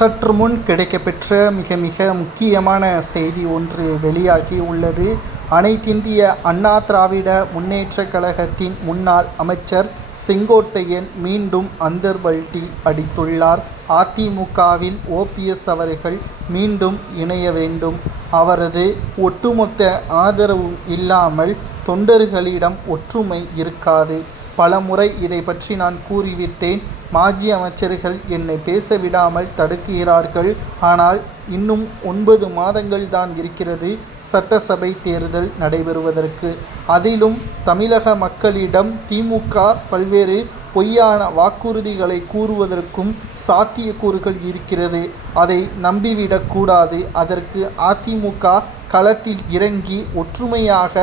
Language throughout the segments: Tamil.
சற்று முன் கிடைக்கப்பெற்ற மிக மிக முக்கியமான செய்தி ஒன்று வெளியாகி உள்ளது. அனைத்திந்திய அண்ணா திராவிட முன்னேற்றக் கழகத்தின் முன்னாள் அமைச்சர் செங்கோட்டையன் மீண்டும் அந்தர்வல்டி அடித்துள்ளார். அதிமுகவில் ஓபிஎஸ் அவர்கள் மீண்டும் இணைய வேண்டும். அவரது ஒட்டுமொத்த ஆதரவும் இல்லாமல் தொண்டர்களிடம் ஒற்றுமை இருக்காது. பலமுறை இதை பற்றி நான் கூறிவிட்டேன். மாஜி அமைச்சர்கள் என்னை பேச விடாமல் தடுக்கிறார்கள். ஆனால் இன்னும் ஒன்பது மாதங்கள் தான் இருக்கிறது சட்டசபை தேர்தல் நடைபெறுவதற்கு. அதிலும் தமிழக மக்களிடம் திமுக பல்வேறு பொய்யான வாக்குறுதிகளை கூறுவதற்கும் சாத்தியக்கூறுகள் இருக்கிறது. அதை நம்பிவிடக்கூடாது. அதற்கு அதிமுக களத்தில் இறங்கி ஒற்றுமையாக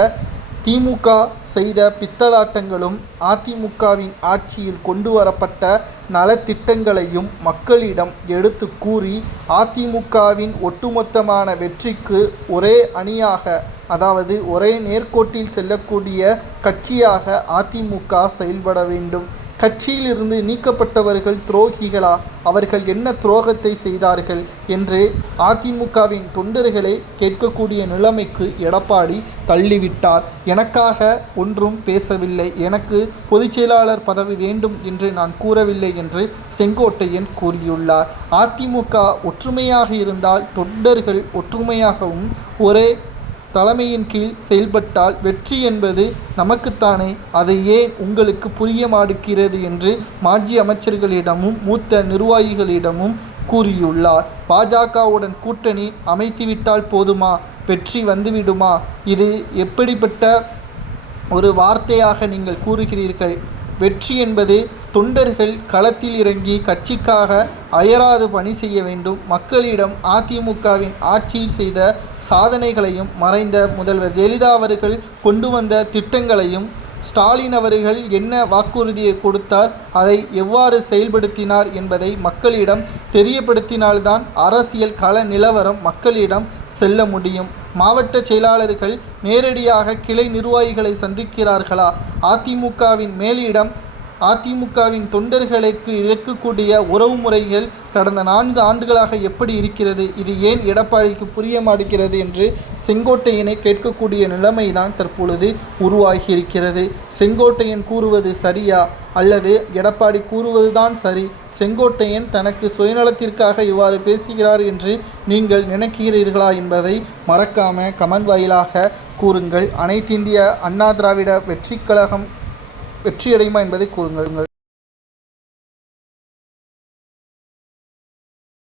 திமுக செய்த பித்தலாட்டங்களும் அதிமுகவின் ஆட்சியில் கொண்டு வரப்பட்ட நலத்திட்டங்களையும் மக்களிடம் எடுத்து கூறி அதிமுகவின் ஒட்டுமொத்தமான வெற்றிக்கு ஒரே அணியாக அதாவது ஒரே நேர்கோட்டில் செல்லக்கூடிய கட்சியாக அதிமுக செயல்பட வேண்டும். கட்சியிலிருந்து நீக்கப்பட்டவர்கள் துரோகிகளா? அவர்கள் என்ன துரோகத்தை செய்தார்கள்? என்று அதிமுகவின் தொண்டர்களை கேட்கக்கூடிய நிலைமைக்கு எடப்பாடி தள்ளிவிட்டார். எனக்காக ஒன்றும் பேசவில்லை. எனக்கு பொதுச் செயலாளர் பதவி வேண்டும் என்று நான் கூறவில்லை என்று செங்கோட்டையன் கூறியுள்ளார். அதிமுக ஒற்றுமையாக இருந்தால் தொண்டர்கள் ஒற்றுமையாகவும் ஒரே தலைமையின் கீழ் செயல்பட்டால் வெற்றி என்பது நமக்குத்தானே. அதை ஏன் உங்களுக்கு புரிய மாடுக்கிறது என்று மாஜி அமைச்சர்களிடமும் மூத்த நிர்வாகிகளிடமும் கூறியுள்ளார். பாஜகவுடன் கூட்டணி அமைத்துவிட்டால் போதுமா? வெற்றி வந்துவிடுமா? இது எப்படிப்பட்ட ஒரு வார்த்தையாக நீங்கள் கூறுகிறீர்கள்? வெற்றி என்பது தொண்டர்கள் களத்தில் இறங்கி கட்சிக்காக அயராது பணி செய்ய வேண்டும். மக்களிடம் அதிமுகவின் ஆட்சியில் செய்த சாதனைகளையும் மறைந்த முதல்வர் ஜெயலலிதா அவர்கள் கொண்டு வந்த திட்டங்களையும் ஸ்டாலின் அவர்கள் என்ன வாக்குறுதியை கொடுத்தார் அதை எவ்வாறு செயல்படுத்தினார் என்பதை மக்களிடம் தெரியப்படுத்தினால்தான் அரசியல் கள நிலவரம் மக்களிடம் செல்ல முடியும். மாவட்ட செயலாளர்கள் நேரடியாக கிளை நிர்வாகிகளை சந்திக்கிறார்களா? அதிமுகவின் மேலிடம் அதிமுகவின் தொண்டர்களுக்கு இழக்கக்கூடிய உறவு முறைகள் கடந்த நான்கு ஆண்டுகளாக எப்படி இருக்கிறது? இது ஏன் எடப்பாடிக்கு புரிய மாட்டேங்கிறது என்று செங்கோட்டையனை கேட்கக்கூடிய நிலைமைதான் தற்பொழுது உருவாகி இருக்கிறது செங்கோட்டையன் கூறுவது சரியா? அல்லது எடப்பாடி கூறுவதுதான் சரி? செங்கோட்டையன் தனக்கு சுயநலத்திற்காக இவ்வாறு பேசுகிறார் என்று நீங்கள் நினைக்கிறீர்களா என்பதை மறக்காம கமெண்ட் வாயிலாக கூறுங்கள். அனைத்திந்திய அண்ணா திராவிட வெற்றிக் கழகம் வெற்றியடையுமா என்பதை கூறுங்கள்.